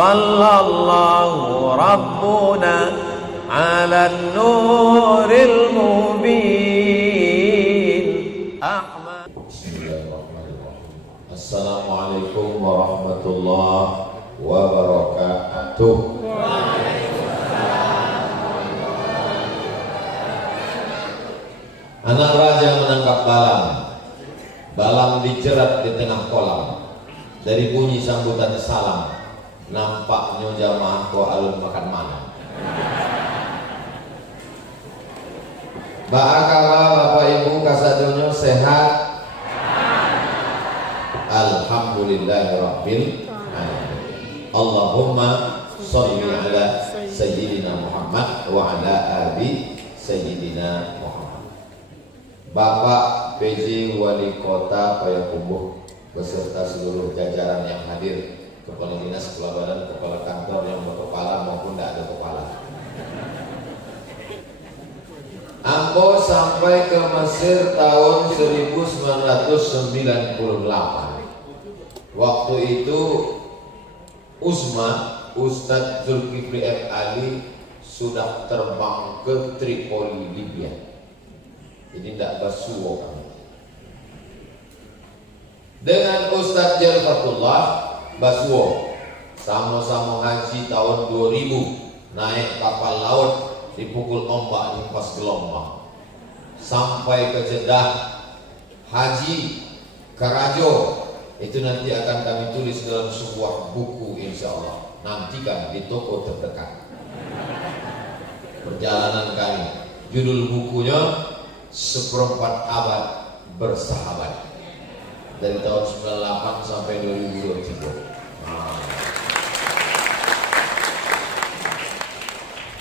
Sallallahu Rabbuna ala nuril mubin. Bismillahirrahmanirrahim. Assalamualaikum warahmatullahi wabarakatuh. Anak raja menangkap balang. Balang dijerat di tengah kolam. Dari bunyi sambutan salam, nampaknya jamaah ko alun makan malam. Ba'akala Bapak Ibu kasadonyo sehat. Alhamdulillahirabbil alamin. Allahumma sholli ala sayyidina Muhammad wa ala ali sayyidina Muhammad. Bapak PJ Wali Kota Payakumbuh beserta seluruh jajaran yang hadir, kepala dinas, kepala badan, kepala kantor yang berkepala maupun tidak ada kepala. Ambo sampai ke Mesir tahun 1998. Waktu itu Ustadz Zulkifli F. Ali sudah terbang ke Tripoli, Libya. Jadi tidak basuh kami. Dengan Ustadz Jalfatullah Baswo sama-sama haji tahun 2000, naik kapal laut, dipukul ombak, dihempas gelombang sampai ke Jeddah. Haji Karajo itu nanti akan kami tulis dalam sebuah buku, insya Allah. Nantikan di toko terdekat perjalanan kami. Judul bukunya Seperempat Abad Bersahabat, dari tahun 98 sampai 2023.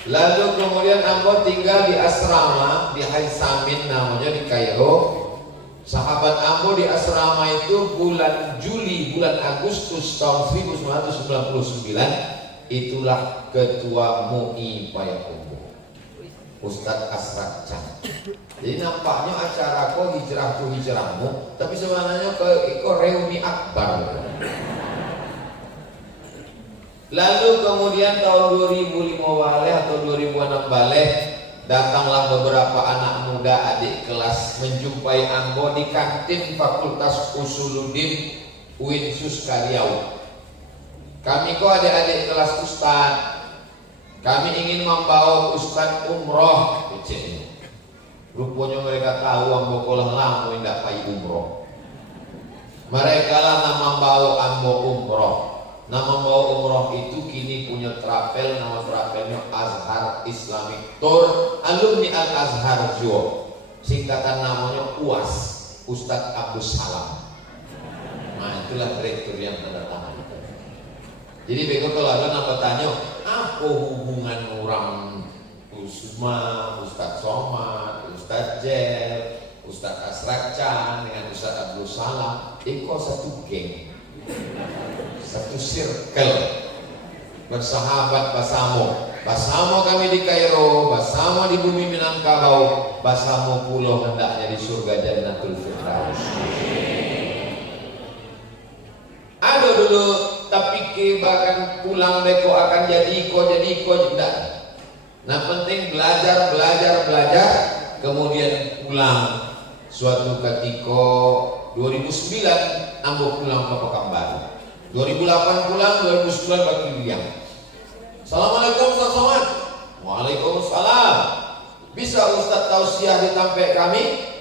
Lalu kemudian Ambo tinggal di asrama di Haisamin namanya, di Kairo. Sahabat Ambo di asrama itu bulan Juli, bulan Agustus tahun 1999. Itulah ketua MUI Payakumbuh, Ustadz Asrak Chan. Jadi nampaknya acara kok hijrah tuh hijrahmu, tapi sebenarnya kok reuni akbar. Lalu kemudian tahun 2005 balik atau 2006 balik, datanglah beberapa anak muda adik kelas menjumpai Ambo di kantin Fakultas Usuluddin UIN Suskariau. Kami kok adik-adik kelas Ustadz, kami ingin membawa Ustadz umroh. Rupanya mereka tahu Ambo kolah lama tidak pai umroh. Mereka lah nama bawa Ambo umroh. Nama bawa umroh itu kini punya travel, nama travelnya Azhar Islamic Tour, alumni Al Azhar Jo. Singkatan namanya UAS, Ustadz Abdus Salam. Nah itulah direktur yang tanda tangan. Jadi bego kalau ada nama tanya, apa hubungan orang Usma, Ustadz Somad, Ustadz Jeb, Ustadz Asrak Chan dengan Ustadz Abdul Salam? Itu satu geng, satu circle, bersahabat basamo. Basamo kami di Kairo, basamo di bumi Minangkabau, basamo pulau hendaknya di surga Jannatul Firdaus. Ada dulu tapi bahkan pulang beko akan jadi iko tidak. Nah penting belajar, kemudian pulang. Suatu ketika 2009 Ambo pulang ke Pekanbaru, 2008 pulang, 2009 bagi Liang. Assalamualaikum Ustaz Somad. Waalaikumsalam. Bisa Ustaz tausiah di tampek kami?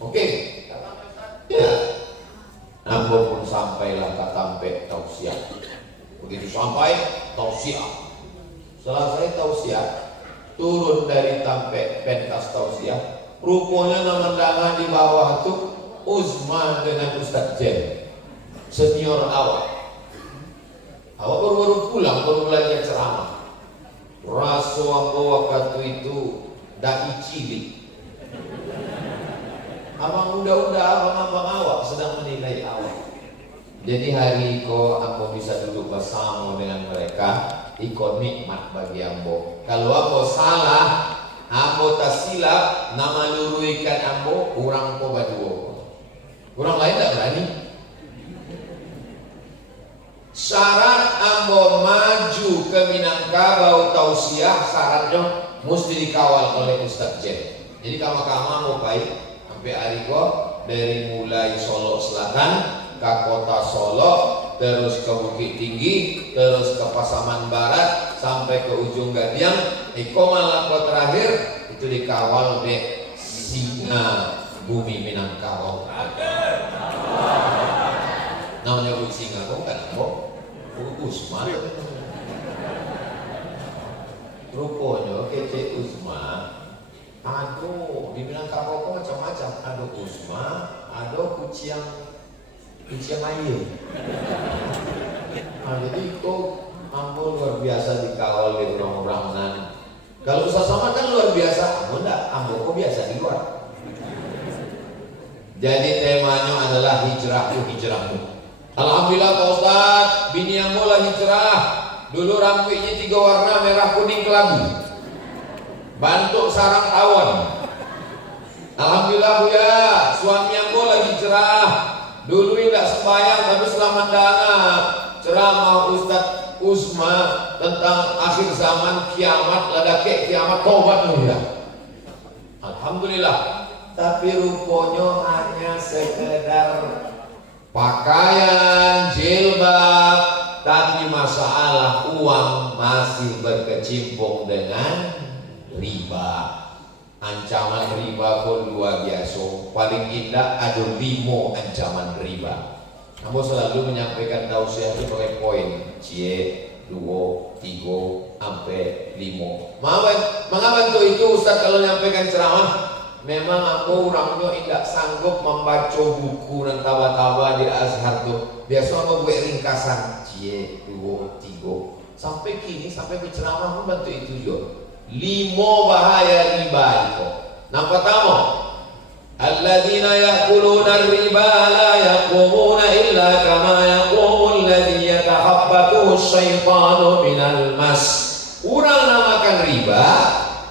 Oke. Ya. Ambo pun sampailah ke tampek tausiah. Begitu sampai tausiah, selesai tausiah, turun dari tampek pentas tausiah. Rupanya nama di bawah tuh Uzman dengan Ustadz Jen, senior awak. Awak baru pulang, baru belajar ceramah. Raso Ambo waktu itu dai cilik. Abang muda-muda, abang-abang awak sedang menilai awak. Jadi hari ko Ambo bisa duduk bersama dengan mereka, iko nikmat bagi Ambo. Kalau Ambo salah, Ambo tak silap, nama luruikan Ambo, kurang ko baduo. Orang lain tak berani. Syarat ambo maju ke Minangkabau tausiah, syaratnya mesti dikawal oleh Ustaz Jen. Jadi kama-kama mau baik sampai hari kok dari mulai Solo Selatan ke kota Solo, terus ke Bukit Tinggi, terus ke Pasaman Barat sampai ke ujung Gadiang, malah kota terakhir itu dikawal oleh singa bumi Minangkabau. Namanya singa kok kan Usma. Rupanya kece Usma. Aduh, di Minangkabau kok macam-macam. Ada Usma, ada kuciang air. Nah, jadi kok ambo luar biasa dikawal di orang-orang nan. Kalau Ustaz Somad kan luar biasa, ambo enggak, ambo kok biasa di luar. Jadi temanya adalah hijrahmu. Alhamdulillah Pak Ustaz, bini ambo lah hijrah. Dulu rambutnya 3 warna, merah, kuning, kelabu. Bantuk sarang tawon. Alhamdulillah Bu ya, suami ambo lagi cerah. Dulu tidak sembahyang tapi selamat dana. Ceramah Ustaz Usma tentang akhir zaman, kiamat, ladake kiamat, taubat mulia. Alhamdulillah. Tapi rupanya hanya sekedar pakaian, jilbab, tapi masalah uang masih berkecimpung dengan riba. Ancaman riba pun luar biasa. Paling indah ada 5 ancaman riba. Kamu selalu menyampaikan tausiah itu pakai poin cie 2, 3, sampai 5. Mengapa itu Ustaz kalau menyampaikan ceramah? Memang aku orangnya tidak sanggup membaca buku dan taba-taba di Azhar tuh. Biasa aku buat ringkasan cie 2, 3. Sampai kini, sampai berceramah pun bantu itu juga. 5 bahaya riba itu. Yang pertama, alladzina ya'kuluna riba la yaqumuna illa kama yaqumu alladzi yatahabbathu asyaitanu minal mas. Urang namakan riba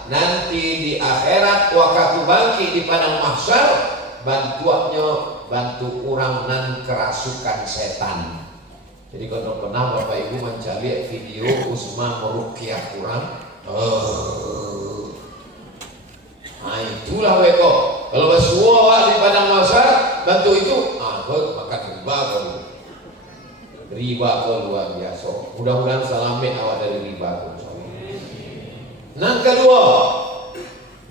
nanti di akhirat waktu bangkit di padang mahsyar bantu orang nan kerasukan setan. Jadi kalau pernah Bapak Ibu mencari video Usma meruqyah kurang, nah itulah weko. Kalau semua di padang mahsyar bantu itu, makan riba kau. Riba kau luar biasa. Mudah-mudahan salamin awak dari riba kau. Yang kedua,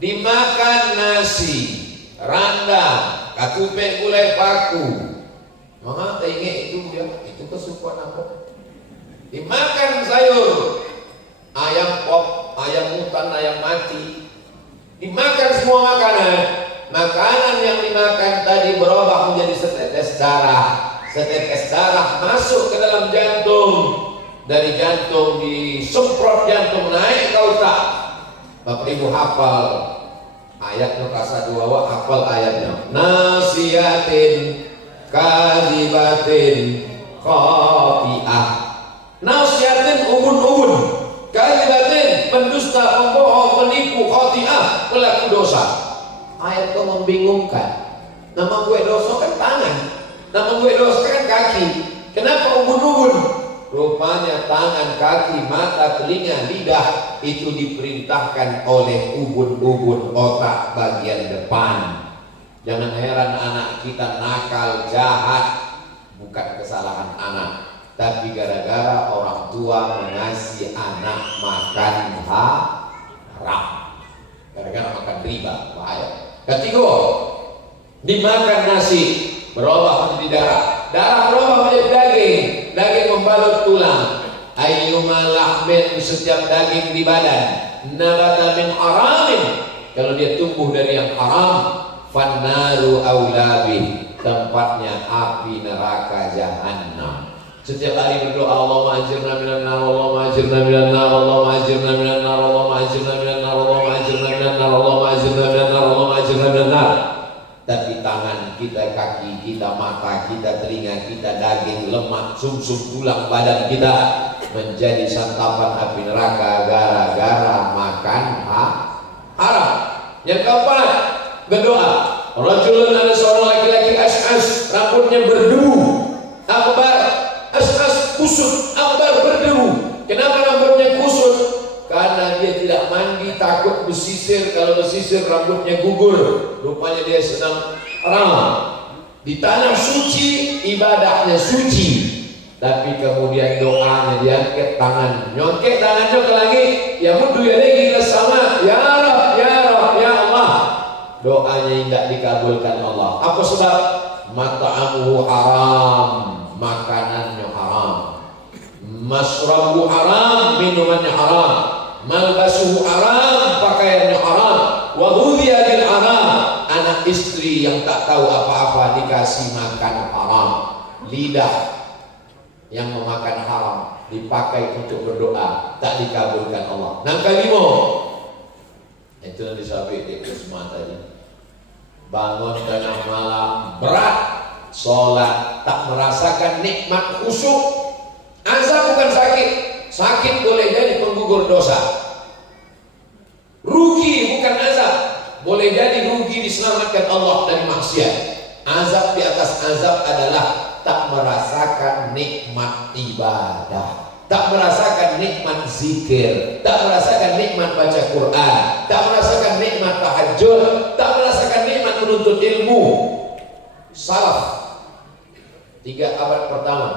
dimakan nasi, rendang, katupe gulai paku. Mama tengok itu dia, itu kesukaan apa? Dimakan sayur, ayam pop, ayam hutan, ayam mati. Dimakan semua makanan. Makanan yang dimakan tadi berubah menjadi setetes darah. Setetes darah masuk ke dalam jantung. Dari jantung disemprot jantung naik ke otak. Bapak Ibu hafal ayatnya kasa 2, hafal ayatnya. Nasiyatin kadibatin khati'ah. Nasiyatin ubun-ubun, kadibatin pendusta, pembohong, penipu, khati'ah, pelaku dosa. Ayat itu membingungkan. Nama gue dosa kan tangan, nama gue dosa kan kaki. Kenapa ubun-ubun? Rupanya tangan, kaki, mata, telinga, lidah itu diperintahkan oleh ubun-ubun otak bagian depan. Jangan heran anak kita nakal, jahat. Bukan kesalahan anak, tapi gara-gara orang tua mengasih anak makan haram. Gara-gara makan riba, bahaya. Ketiga, dimakan nasi berubah menjadi darah. Darah berubah menjadi daging. Daging membalut tulang. Ayyuma lahmin, setiap daging di badan nabata min haramin, kalau dia tumbuh dari yang haram, fannaru aulabi, tempatnya api neraka jahanam. Setiap hari berdoa, Allahumma ajirna minan nar, Allahumma ajirna minan nar, Allahumma ajirna minan nar, Allahumma ajirna minan nar, Allahumma ajirna minan nar, Allahumma ajirna minan nar, Allahumma ajirna minan nar. Tapi tangan kita, kaki kita, mata kita, telinga kita, daging, lemak, sumsum, tulang badan kita menjadi santapan api neraka gara-gara makan haram. Yang keempat, berdoa. Rajulun, ada seorang laki-laki as'as, rambutnya berdebu, akbar, as'as, kusut, ambar berdebu. Kenapa rambutnya kusut? Karena dia tidak mandi, takut bersisir. Kalau bersisir rambutnya gugur. Rupanya dia sedang ramal. Di tanah suci, ibadahnya suci. Tapi kemudian doanya diangkat tangan, nyongket tangannya ke langit, ya muddu yadayhi ila sama, ya Rab, ya Rab, ya Allah. Doanya tidak dikabulkan Allah. Apa sebab? Mat'amuhu haram, makanannya haram. Masrabu haram, minumannya haram. Malbasuhu haram, pakaiannya haram. Wa ghudhiya bil haram, anak istri yang tak tahu apa-apa dikasih makan haram. Lidah yang memakan haram dipakai untuk berdoa, tak dikabulkan Allah. Yang kelima, itu yang disabit di Kusma tadi. Bangun tengah malam berat, sholat tak merasakan nikmat khusyuk. Azab bukan sakit, sakit boleh jadi penggugur dosa. Rugi bukan azab, boleh jadi rugi diselamatkan Allah dari maksiat. Azab di atas azab adalah tak merasakan nikmat ibadah, tak merasakan nikmat zikir, tak merasakan nikmat baca Quran, tak merasakan nikmat tahajud, tak merasakan nikmat menuntut ilmu. Salaf 3 abad pertama,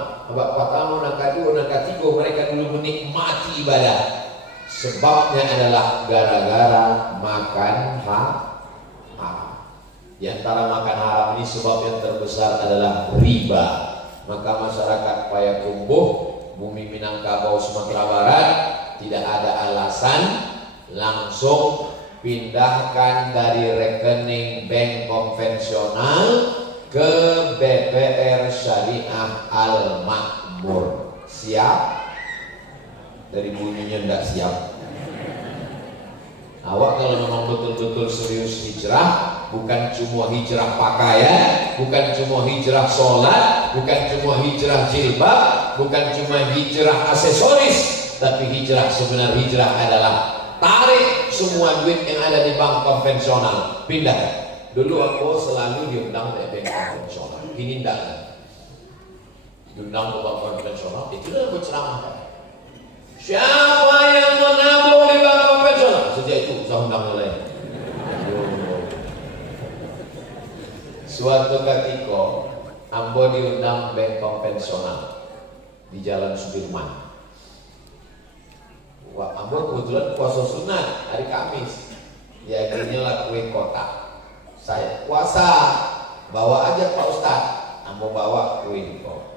dan kedua, dan ketiga, mereka dulu menikmati ibadah. Sebabnya adalah gara-gara makan haram. Di antara makan haram ini sebab yang terbesar adalah riba. Maka masyarakat Payakumbuh, Bumi Minangkabau, Sumatera Barat tidak ada alasan langsung pindahkan dari rekening bank konvensional ke BPR Syariah Al Makmur. Siap? Dari bunyinya tidak siap. Awak kalau memang betul-betul serius hijrah, bukan cuma hijrah pakaian, bukan cuma hijrah sholat, bukan cuma hijrah jilbab, bukan cuma hijrah aksesoris, tapi hijrah sebenar hijrah adalah tarik semua duit yang ada di bank konvensional, pindah. Dulu aku selalu diundang di bank konvensional, ini tidak. Diundang ke bank konvensional, itu adalah berceramah. Siapa yang menabung di bank konvensional? Sejak itu saya undang lain. Suatu ketika Ambo diundang bank konvensional di Jalan Sudirman. Wah, Ambo kebetulan puasa sunat hari Kamis. Ya akhirnya lah kue kotak. Saya puasa, bawa aja Pak Ustadz. Ambo bawa kue kok.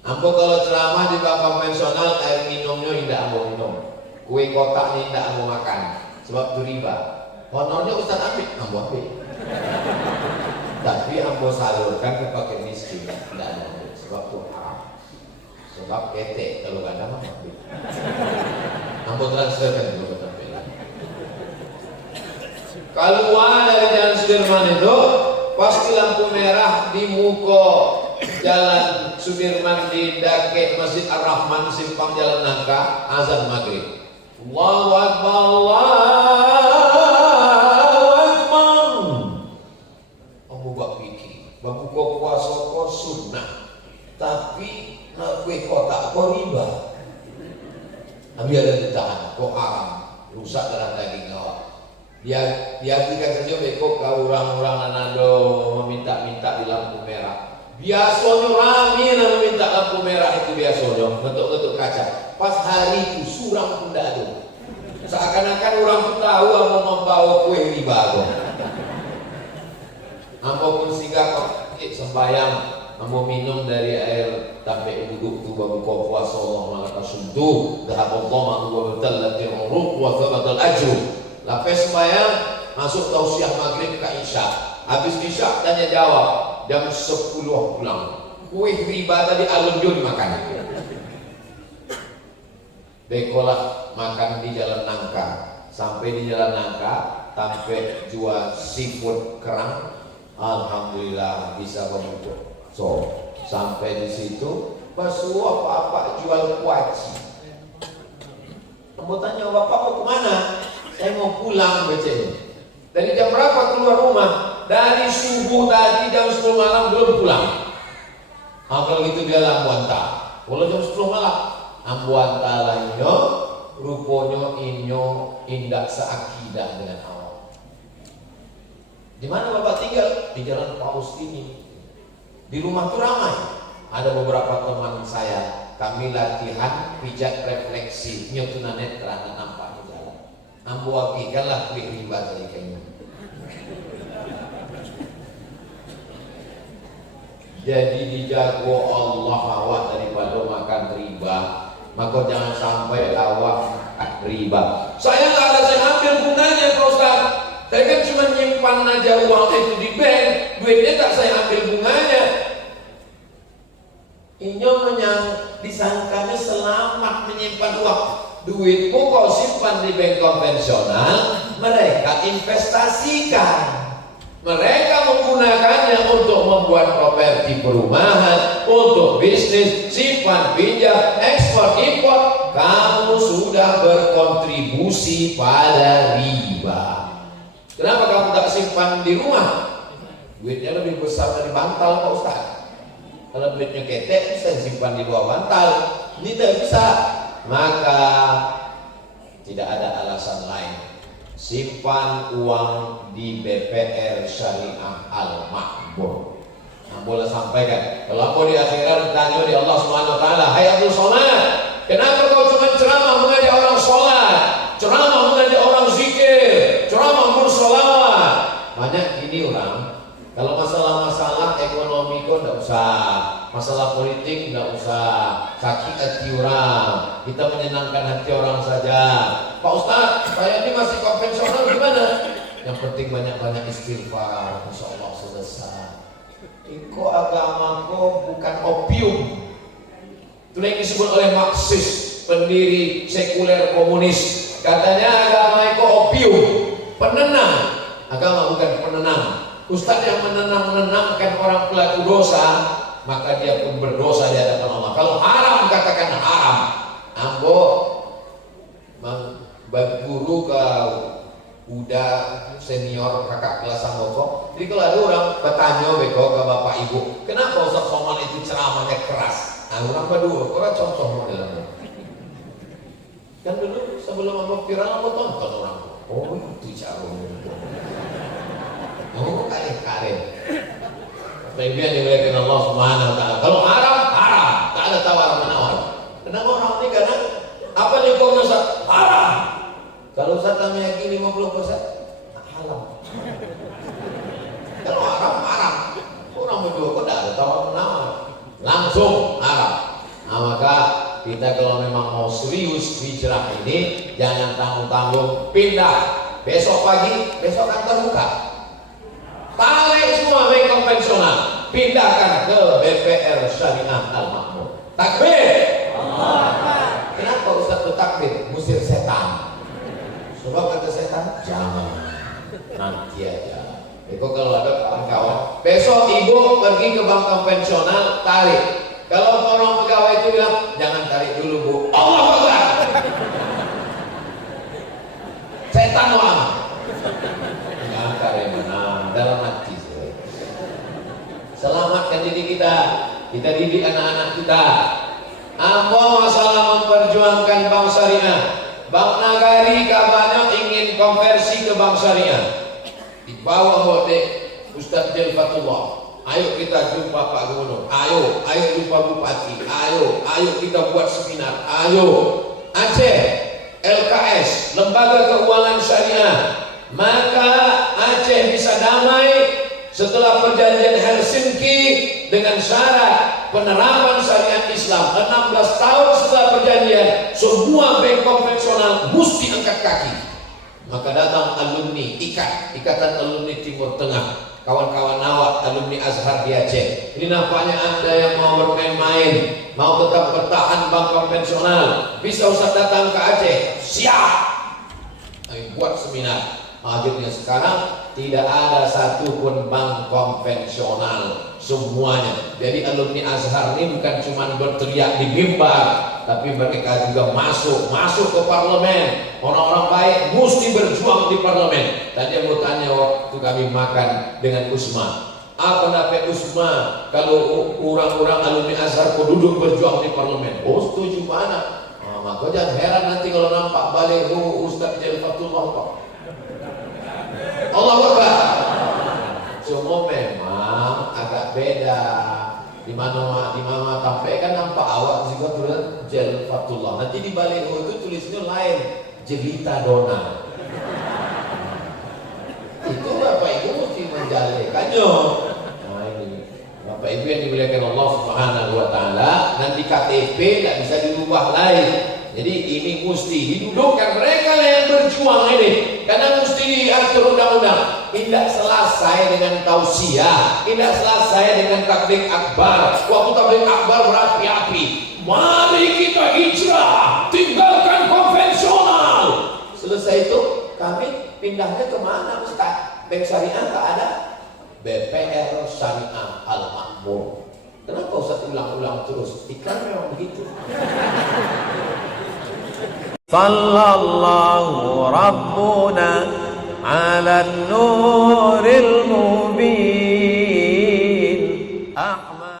Ambo kalau ceramah di bank konvensional, air minumnya tidak Ambo minum, kue kotak ini tidak Ambo makan, sebab itu riba. Honornya Ustadz ambil, Ambo ambil. Tapi Ambo salurkan ke pakai miskin, tidak ada ambil, sebab itu haram. Sebab ketek kalau gak ada mah ambil. Ambo transferkan dulu ke ambil. Keluar dari Jalan Sudirman itu, pasti lampu merah di muka Jalan Sudirman di Dake Masjid Ar-Rahman simpang Jalan Nangka, azan maghrib. Allahu Akbar, Allahu Akbar. Kamu buat pikir, buka puasa kau sunnah, tapi nak kue kotak kau riba. Nabi ada ditahan, kau haram, rusak darah daging kau. Dia diartikan saja beko kau orang-orang nanado meminta-minta di lampu merah. Biasanya rame yang minta lampu merah itu biasanya bentuk-bentuk kaca. Pas hari itu surang pun tidak ada. Seakan-akan orang itu tahu mau membawa kue riba. Ambo pun singgah sembahyang, ambo minum dari air sampai duduk tu baru buka puasa Allah malaka suntu. Dahab Allah ma'u wa batallatil uruq wa thabatal ajru. Lepas sembahyang masuk tausiah maghrib ke isya. Habis isya tanya jawab. Jam 10 pulang. Kue riba tadi alun jauh dimakan. Bekolah makan di Jalan Nangka. Sampai di Jalan Nangka, sampai jual seafood kerang. Alhamdulillah bisa berbuka. So, sampai di situ, Basuh apa jual kuaci. Kamu tanya bapak mau kemana? Saya mau pulang becenya. Dari jam berapa keluar rumah? Dari subuh tadi jam 10 malam belum pulang. Kalau gitu dia lah muantah. Kalau jam 10 malam ambuan talanyo ruponyo inyo indak seakidah dengan awak. Di mana Bapak tinggal? Di Jalan Paus ini. Di rumah tuh ramai. Ada beberapa teman saya, kami latihan pijat refleksi, nyo tunanetra dan nampak di jalan. Ambo apikanlah klik riba tadi kayaknya. Jadi dijago Allah awak daripada makan riba. Maka jangan sampai awak makan riba. Saya nggak ada saya ambil bunganya Pak Ustaz. Saya kan cuma nyimpan aja uang itu di bank, duitnya tak saya ambil bunganya. Inyo disangkanya selamat menyimpan uang. Duitmu kau simpan di bank konvensional, mereka investasikan. Mereka menggunakannya untuk membuat properti perumahan, untuk bisnis, simpan pinjam, ekspor impor. Kamu sudah berkontribusi pada riba. Kenapa kamu tak simpan di rumah? Duitnya lebih besar dari bantal Pak Ustaz. Kalau duitnya ketek bisa simpan di bawah bantal. Ini tidak bisa. Maka tidak ada alasan lain. Simpan uang di BPR Syariah Al-Makmur. Nah, boleh sampaikan. Kalau aku di akhirat ditanya di Allah Subhanahu wa taala, "Hai Abdul Somad, kenapa kau cuma ceramah mengajak orang sholat, ceramah mengajak orang zikir, ceramah bersolawat?" Banyak gini orang. Kalau masalah-masalah ekonomi kok tidak usah, masalah politik tidak usah, sakit hati orang, kita menyenangkan hati orang saja. Pak Ustaz, saya ini masih konvensional gimana? Yang penting banyak-banyak istighfar, insya Allah selesai. Iko agamaku bukan opium. Itu yang disebut oleh Marxis, pendiri sekuler komunis. Katanya agama itu opium, penenang. Agama bukan penenang. Ustaz yang menenangkan orang pelaku dosa, maka dia pun berdosa di hadapan Allah. Kalau haram katakan haram. Ambo guru ke udah senior kakak kelas Amboko. Jadi kalau ada orang bertanya beko ke bapak ibu, kenapa Ustaz Somad itu ceramahnya keras? Nah, orang berdua, orang contoh modelnya. Kan dulu sebelum Ambo viral, Ambo tonton orang. Oh itu caranya. Oh karen. Baik yang dimuliakan Allah Subhanahu wa taala. Kalau haram, haram, tak ada tawar menawar. Kenapa orang ini karena apa nih kau Ustaz? Haram. Kalau Ustaz meyakini 50% halal. Kalau haram, haram. Orang berdua kok tak ada tawar menawar. Langsung haram. Nah maka kita kalau memang mau serius hijrah ini, jangan tanggung-tanggung, pindah. Besok pagi, besok kantor buka. Tarik semua bank konvensional, pindahkan ke BPR Syariah Al-Makmur. Takbir. Kenapa Ustaz itu takbir? Musir setan. Sebab kata setan, jangan, nanti aja. Itu kalau ada kawan-kawan, besok ibu pergi ke bank konvensional, tarik. Kalau orang pegawai itu bilang, jangan tarik dulu bu, Allah Akbar. Setan doang. Jangan tarik mana, dalam hati. Selamatkan diri kita didik anak-anak kita. Apa masalah memperjuangkan bank syariah? Bank Nagari kabarnya ingin konversi ke bank syariah. Di bawah oleh Ustaz Jelfatullah. Ayo kita jumpa Pak Gubernur. Ayo jumpa Bupati. Ayo kita buat seminar. Ayo Aceh, LKS, Lembaga Keuangan Syariah. Maka Aceh bisa damai setelah perjanjian Helsinki dengan syarat penerapan syariat Islam. 16 tahun setelah perjanjian, semua bank konvensional mesti angkat kaki. Maka datang alumni Ikatan Alumni Timur Tengah, kawan-kawan awak alumni Azhar di Aceh. Ini nampaknya Anda yang mau bermain-main, mau tetap bertahan bank konvensional, bisa Ustaz datang ke Aceh. Siap. Ayo buat seminar. Akhirnya sekarang tidak ada satupun bank konvensional, semuanya. Jadi alumni Azhar ini bukan cuma berteriak di mimbar, tapi mereka juga masuk ke parlemen. Orang-orang baik mesti berjuang di parlemen. Tadi aku tanya waktu kami makan dengan Usman, Apa pendapat Usman kalau orang-orang alumni Azhar kau duduk berjuang di parlemen? Oh, setuju Pak Anak. Maka jangan heran nanti kalau nampak balik Ustaz Jalfatullah Pak. Allah Akbar. Cuma memang agak beda. Di mana sampai kan nampak awak juga tulisan Jalfatullah. Nanti di balik itu tulisnya lain, Jelita Dona. Itu Bapak Ibu mesti menjalekannya. Nah ini Bapak Ibu yang dimuliakan Allah Subhanahu wa taala, nanti KTP tidak bisa dirubah lain. Jadi ini mesti didudukkan mereka yang berjuang ini, karena mesti diatur undang-undang. Tidak selesai dengan tausiah, tidak selesai dengan tabligh akbar. Waktu tabligh akbar berapi-api. Mari kita hijrah, tinggalkan konvensional. Selesai itu kami pindahnya kemana Ustaz? Bank Syariah tak ada. BPR Syariah Al-Makmur. Kenapa Ustaz ulang-ulang terus? Iklan memang begitu. Sallallahu Rabbuna ala nuril